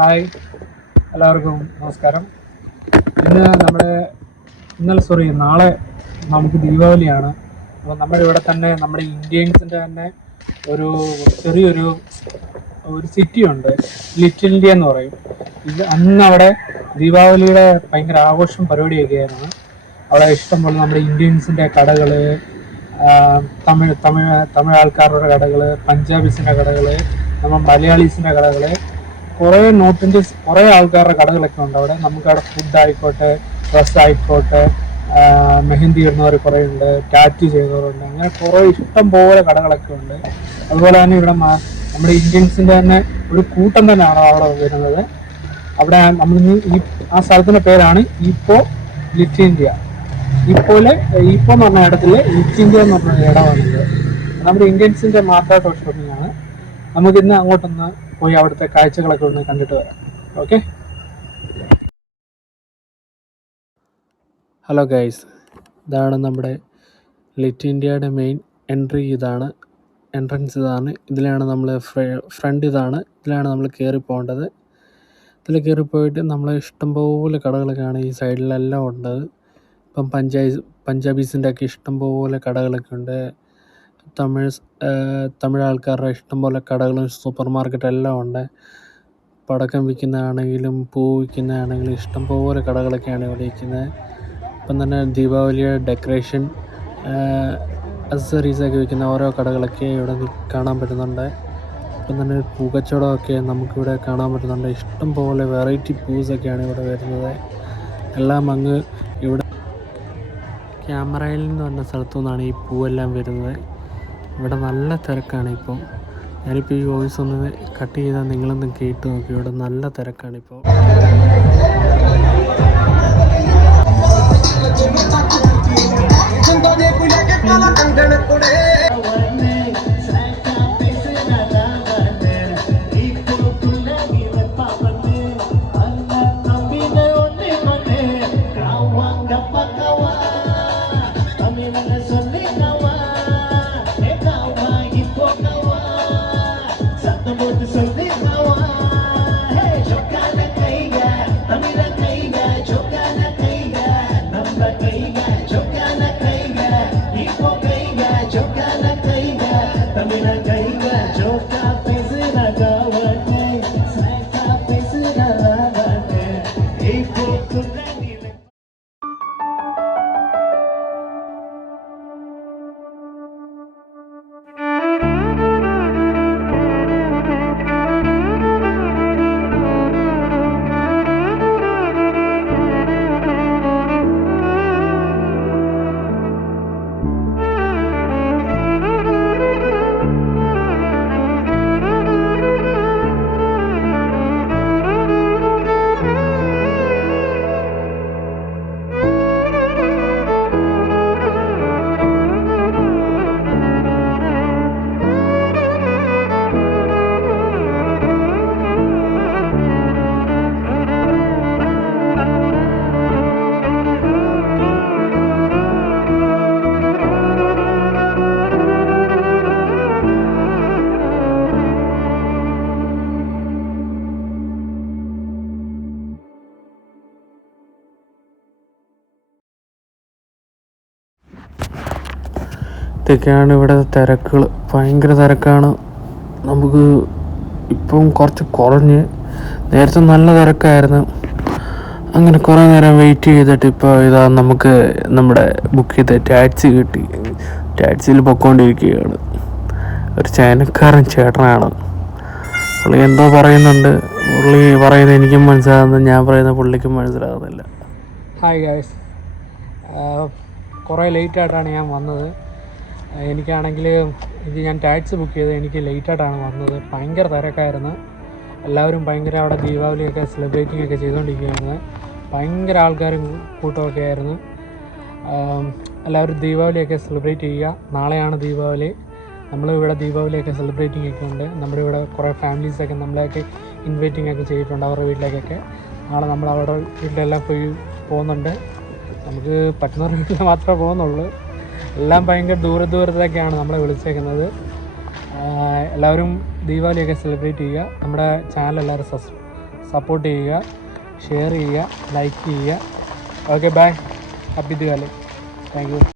Hi, എല്ലാവർക്കും നമസ്കാരം. നാളെ നമുക്ക് ദീപാവലിയാണ്. അപ്പോൾ നമ്മുടെ ഇവിടെ തന്നെ നമ്മുടെ ഇന്ത്യൻസിൻ്റെ തന്നെ ഒരു ചെറിയൊരു സിറ്റി ഉണ്ട്, ലിറ്റിൽ ഇന്ത്യ എന്ന് പറയും. അന്ന് അവിടെ ദീപാവലിയുടെ ഭയങ്കര ആഘോഷം പരിപാടിയൊക്കെയായിരുന്നു. അവിടെ ഇഷ്ടംപോലെ നമ്മുടെ ഇന്ത്യൻസിൻ്റെ കടകൾ, തമിഴ് ആൾക്കാരുടെ കടകൾ, പഞ്ചാബീസിൻ്റെ കടകൾ, നമ്മൾ മലയാളീസിൻ്റെ കടകൾ, കുറേ നോർത്ത് ഇന്ത്യൻസ് കുറേ ആൾക്കാരുടെ കടകളൊക്കെ ഉണ്ട് അവിടെ. നമുക്കവിടെ ഫുഡ് ആയിക്കോട്ടെ, ഡ്രസ്സ് ആയിക്കോട്ടെ, മെഹന്തി ഇടുന്നവർ കുറേ ഉണ്ട്, ടാറ്റു ചെയ്തവരുണ്ട്, അങ്ങനെ കുറേ ഇഷ്ടം പോലെ കടകളൊക്കെ ഉണ്ട്. അതുപോലെ തന്നെ ഇവിടെ നമ്മുടെ ഇന്ത്യൻസിൻ്റെ തന്നെ ഒരു കൂട്ടം തന്നെയാണ് അവിടെ വരുന്നത്. അവിടെ നമ്മളിന്ന് ആ സ്ഥലത്തിൻ്റെ പേരാണ് ലിറ്റിൽ ഇന്ത്യ. ഈപ്പോ എന്ന് പറഞ്ഞ ഇടത്തില് ലിറ്റിൽ ഇന്ത്യ എന്ന് പറഞ്ഞ ഇടമാണിത്. നമ്മുടെ ഇന്ത്യൻസിൻ്റെ മാത്രമായിട്ട് ഷോപ്പിംഗ് ആണ്. നമുക്കിന്ന് അങ്ങോട്ടൊന്ന് പോയി അവിടുത്തെ കാഴ്ചകളൊക്കെ ഒന്ന് കണ്ടിട്ട് വരാം. ഓക്കെ. ഹലോ ഗൈസ്, ഇതാണ് നമ്മുടെ ലിറ്റിൽ ഇന്ത്യയുടെ മെയിൻ എൻട്രൻസ് ഇതാണ്. ഇതിലാണ് നമ്മൾ ഫ്രണ്ട് ഇതിലാണ് നമ്മൾ കയറി പോകേണ്ടത്. ഇതിൽ കയറിപ്പോയിട്ട് നമ്മൾ ഇഷ്ടംപോലെ കടകളൊക്കെയാണ് ഈ സൈഡിലെല്ലാം ഉള്ളത്. ഇപ്പം പഞ്ചാബീസിൻ്റെ ഒക്കെ ഇഷ്ടംപോലെ കടകളൊക്കെ ഉണ്ട്. തമിഴ് ആൾക്കാരുടെ ഇഷ്ടംപോലെ കടകളും സൂപ്പർ മാർക്കറ്റ് എല്ലാം ഉണ്ട്. പടക്കം വിൽക്കുന്നതാണെങ്കിലും പൂ വിൽക്കുന്നതാണെങ്കിലും ഇഷ്ടംപോലെ കടകളൊക്കെയാണ് ഇവിടെ ഇരിക്കുന്നത്. ഇപ്പം തന്നെ ദീപാവലിയുടെ ഡെക്കറേഷൻ അക്സസറീസൊക്കെ വിൽക്കുന്ന ഓരോ കടകളൊക്കെ ഇവിടെ കാണാൻ പറ്റുന്നുണ്ട്. ഇപ്പം തന്നെ പൂക്കച്ചവടമൊക്കെ നമുക്കിവിടെ കാണാൻ പറ്റുന്നുണ്ട്. ഇഷ്ടംപോലെ വെറൈറ്റി പൂസൊക്കെയാണ് ഇവിടെ വരുന്നത്. എല്ലാം അങ്ങ് ഇവിടെ ക്യാമറയിൽ നിന്ന് പറഞ്ഞ സ്ഥലത്തു നിന്നാണ് ഈ പൂവെല്ലാം വരുന്നത്. ഇവിടെ നല്ല തിരക്കാണ് ഇപ്പോൾ. ഞാനിപ്പോൾ ഈ വോയിസ് ഒന്ന് കട്ട് ചെയ്താൽ നിങ്ങളൊന്ന് കേട്ട് നോക്കി. ഇവിടെ നല്ല തിരക്കാണിപ്പോൾ. ഇതൊക്കെയാണ് ഇവിടുത്തെ തിരക്കുകൾ. ഭയങ്കര തിരക്കാണ്. നമുക്ക് ഇപ്പം കുറച്ച് കുറഞ്ഞ്, നേരത്തെ നല്ല തിരക്കായിരുന്നു. അങ്ങനെ കുറേ നേരം വെയിറ്റ് ചെയ്തിട്ട് ഇപ്പോൾ ഇതാ നമുക്ക് നമ്മുടെ ബുക്ക് ചെയ്ത ടാക്സി കിട്ടി. ടാക്സിയിൽ പൊയ്ക്കൊണ്ടിരിക്കുകയാണ്. ഒരു ചൈനക്കാരൻ ചേട്ടനാണ്. പുള്ളി എന്തോ പറയുന്നുണ്ട്. പുള്ളി പറയുന്നത് എനിക്കും മനസ്സിലാകുന്നു, ഞാൻ പറയുന്ന പുള്ളിക്കും മനസ്സിലാകുന്നില്ല. ഹായ് ഗൈസ്, കുറേ ലേറ്റായിട്ടാണ് ഞാൻ വന്നത്. എനിക്കാണെങ്കിൽ ഞാൻ ടാക്സി ബുക്ക് ചെയ്ത് എനിക്ക് ലേറ്റായിട്ടാണ് വന്നത്. ഭയങ്കര തിരക്കായിരുന്നു. എല്ലാവരും ഭയങ്കര അവിടെ ദീപാവലിയൊക്കെ സെലിബ്രേറ്റിംഗ് ഒക്കെ ചെയ്തുകൊണ്ടിരിക്കുകയായിരുന്നു. ഭയങ്കര ആൾക്കാരും കൂട്ടമൊക്കെ ആയിരുന്നു. എല്ലാവരും ദീപാവലിയൊക്കെ സെലിബ്രേറ്റ് ചെയ്യുക. നാളെയാണ് ദീപാവലി. നമ്മളിവിടെ ദീപാവലിയൊക്കെ സെലിബ്രേറ്റിംഗ് ഒക്കെ ഉണ്ട്. നമ്മുടെ ഇവിടെ കുറേ ഫാമിലീസൊക്കെ നമ്മളെയൊക്കെ ഇൻവൈറ്റിംഗ് ഒക്കെ ചെയ്തിട്ടുണ്ട് അവരുടെ വീട്ടിലേക്കൊക്കെ. നാളെ നമ്മൾ അവരുടെ വീട്ടിലെല്ലാം പോയി പോകുന്നുണ്ട്. നമുക്ക് പറ്റുന്നവരുടെ വീട്ടിൽ മാത്രമേ പോകുന്നുള്ളൂ. എല്ലാം ഭയങ്കര ദൂരത്തൊക്കെയാണ് നമ്മളെ വിളിച്ചേക്കുന്നത്. എല്ലാവരും ദീപാവലിയൊക്കെ സെലിബ്രേറ്റ് ചെയ്യുക. നമ്മുടെ ചാനൽ എല്ലാവരും സപ്പോർട്ട് ചെയ്യുക, ഷെയർ ചെയ്യുക, ലൈക്ക് ചെയ്യുക. Okay bye. Happy Diwali. Thank you.